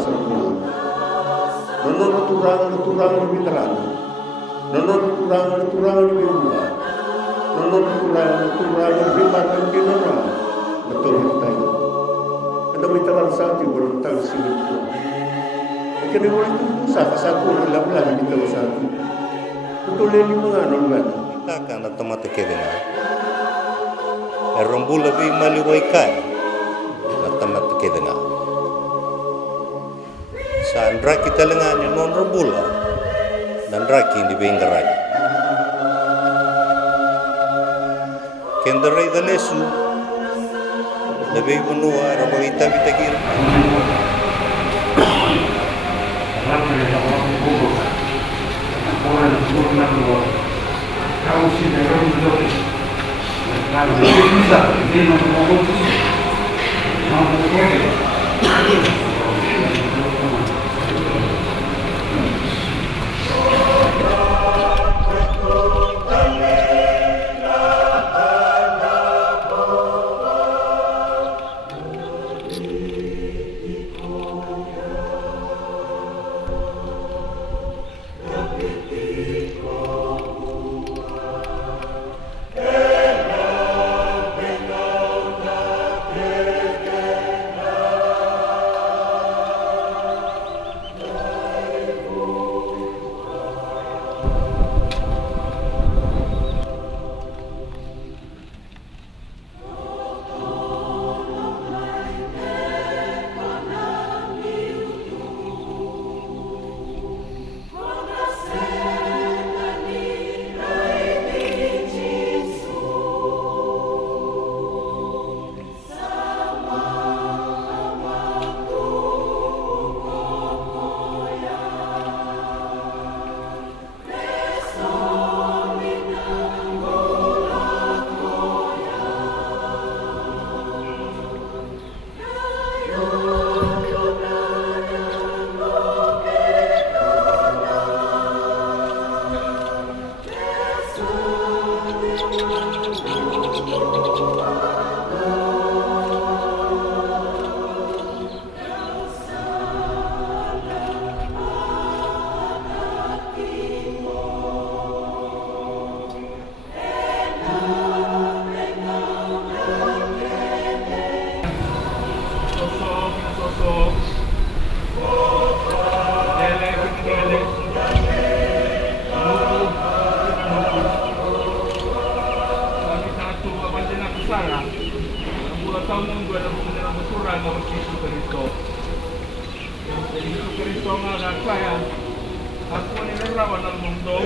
Santo. Non turangan veterano. Non turangan bimba. Non turangan bimba kan kinora. Betul tayo. Ada veteran satu beruntang situ. Kini boleh tunggu satu ulang kita satu. Betul ini menganon kan. Kita akan otomatis kena. Rombul lebih maliwaikan. Otomatis kena. Sandra kita lengan non rombula dan raki di benggaran. Kendarai dalesu lebih menua rabang kita kira. Tahun 2009 ng Yesus Kristo. Yesus Kristo nga nagkaya, ako nilarawan ng mundo.